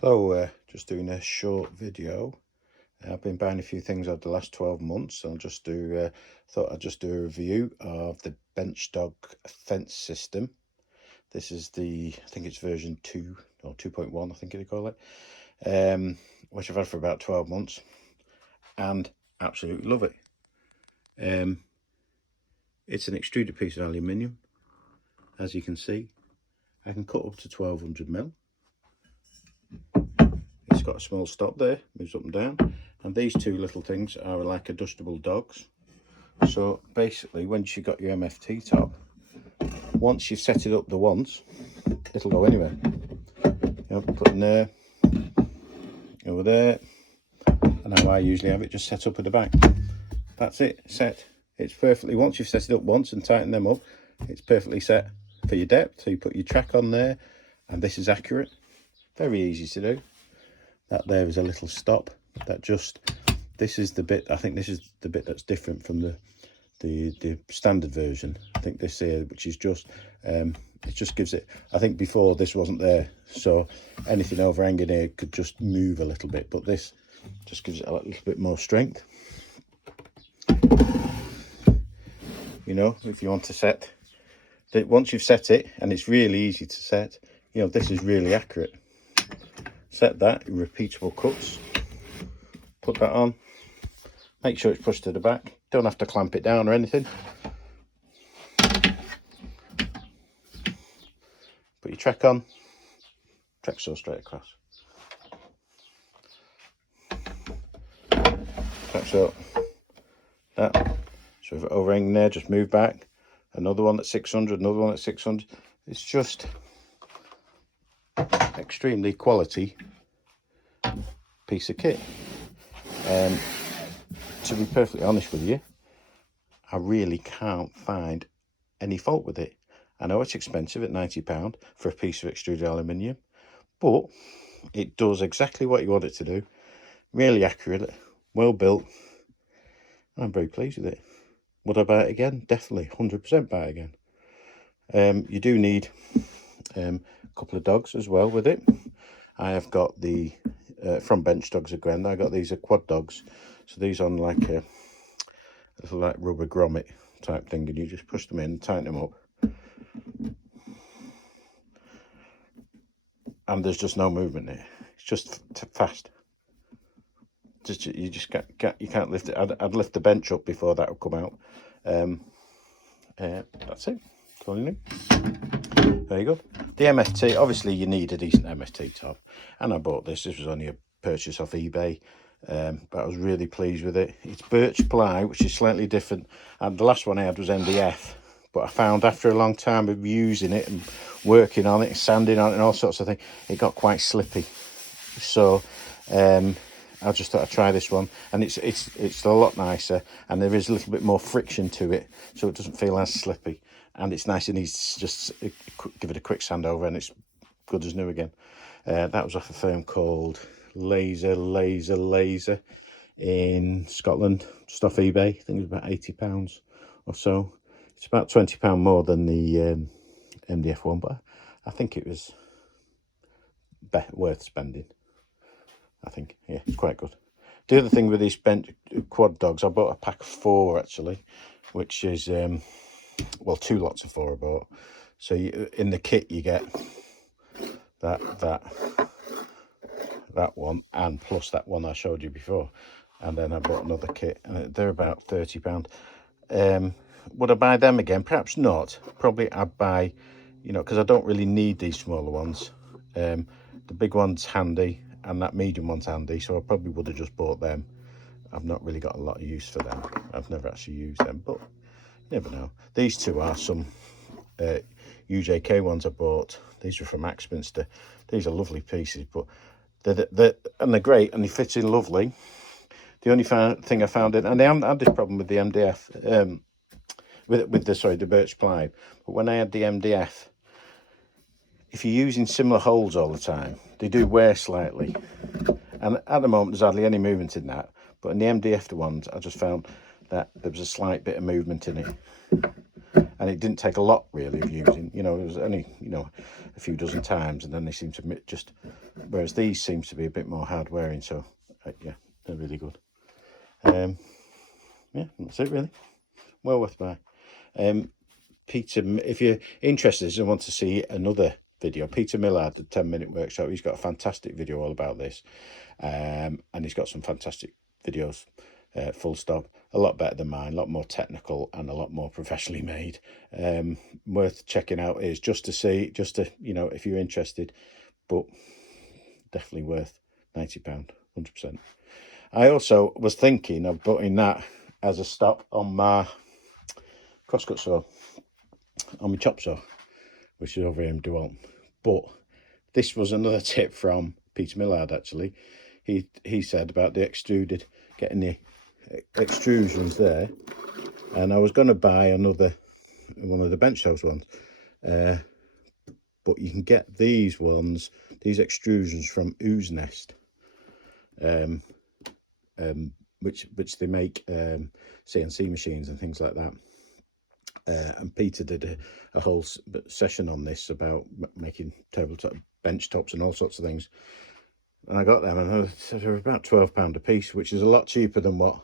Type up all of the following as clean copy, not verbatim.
Hello, just doing a short video. I've been buying a few things over the last 12 months. I'll just do, thought I'd just do a review of the Benchdog fence system. This is I think it's version 2 or 2.1, I think they call it, which I've had for about 12 months and absolutely love it. It's an extruded piece of aluminium, as you can see. I can cut up to 1200mm. It's got a small stop there, moves up and down, and these two little things are like adjustable dogs. So basically, once you've got your MFT top, once you've set it up the once, it'll go anywhere. You know, put in there, over there, and how I usually have it just set up at the back. That's it, set. It's perfectly, once you've set it up once and tightened them up, it's perfectly set for your depth. So you put your track on there, and this is accurate. Very easy to do. That there is a little stop. This is the bit, I think this is the bit that's different from the standard version. I think this here, which is just, it just gives it, I think before this wasn't there, so anything overhanging here could just move a little bit, but this just gives it a little bit more strength. You know, if you want to set, once you've set it, and it's really easy to set, you know, this is really accurate. Set that, repeatable cuts, put that on, make sure it's pushed to the back, don't have to clamp it down or anything. Put your track on, track saw straight across. Track saw, that, so if it overhanging there, just move back. Another one at 600, another one at 600. It's just extremely quality piece of kit. To be perfectly honest with you, I really can't find any fault with it. I know it's expensive at £90 for a piece of extruded aluminium, but it does exactly what you want it to do. Really accurate, well built. I'm very pleased with it. Would I buy it again? Definitely, 100% buy it again. You do need a couple of dogs as well with it. I have got the from Benchdogs again. I got these are quad dogs, so these on like a little like rubber grommet type thing, and you just push them in, tighten them up, and there's just no movement there. It's just fast. You just can't lift it. I'd lift the bench up before that would come out. That's it. That's all you need. There you go. The MFT, obviously you need a decent MFT top, and I bought this. This was only a purchase off eBay, but I was really pleased with it. It's birch ply, which is slightly different, and the last one I had was MDF, but I found after a long time of using it and working on it and sanding on it and all sorts of things, it got quite slippy. So I just thought I'd try this one, and it's a lot nicer, and there is a little bit more friction to it, so it doesn't feel as slippy, and it's nice and easy to just give it a quick sand over, and it's good as new again. That was off a firm called Laser in Scotland, just off eBay. I think it was about £80 or so. It's about £20 more than the MDF one, but I think it was worth spending. I think, yeah, it's quite good. The other thing with these quad dogs, I bought a pack of 4 actually, which is well, 2 lots of 4 I bought. So in the kit you get that one, and plus that one I showed you before, and then I bought another kit, and they're about £30. Would I buy them again? Perhaps not. Probably I'd buy, you know, because I don't really need these smaller ones. The big one's handy, and that medium one's handy, so I probably would have just bought them. I've not really got a lot of use for them. I've never actually used them, but you never know. These two are some UJK ones I bought. These are from Axminster. These are lovely pieces, but they're great, and they fit in lovely. The only thing I found and I haven't had this problem with the MDF, with the birch ply, but when I had the MDF, if you're using similar holes all the time, they do wear slightly. And at the moment, there's hardly any movement in that. But in the MDF ones, I just found that there was a slight bit of movement in it. and it didn't take a lot really of using. You know, it was only, you know, a few dozen times, and then they seem to just, whereas these seem to be a bit more hard wearing. So yeah, they're really good. Yeah, that's it really. Well worth buy. Peter, if you're interested and want to see another video, Peter Millard, the 10-minute workshop, he's got a fantastic video all about this, and he's got some fantastic videos, full stop, a lot better than mine, a lot more technical and a lot more professionally made. Worth checking out is just to see, just to, you know, if you're interested, but definitely worth £90, 100%. I also was thinking of putting that as a stop on my crosscut saw, on my chop saw, which is over here in DeWalt. But this was another tip from Peter Millard, actually. He said about the extruded, getting the extrusions there, and I was going to buy another one of the Benchdogs ones, but you can get these ones, these extrusions from Ooze Nest, which they make CNC machines and things like that. And Peter did a whole session on this about making tabletop bench tops and all sorts of things. And I got them, and they were about £12 a piece, which is a lot cheaper than what.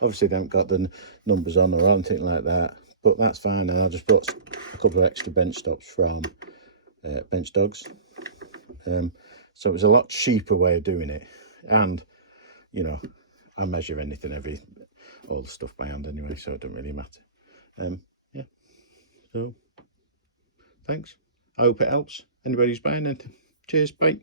Obviously, they haven't got the numbers on or anything like that, but that's fine. And I just bought a couple of extra bench tops from Benchdogs. So it was a lot cheaper way of doing it. And, you know, I measure anything, all the stuff by hand anyway, so it doesn't really matter. Yeah. So, thanks. I hope it helps anybody who's buying anything. Cheers, bye.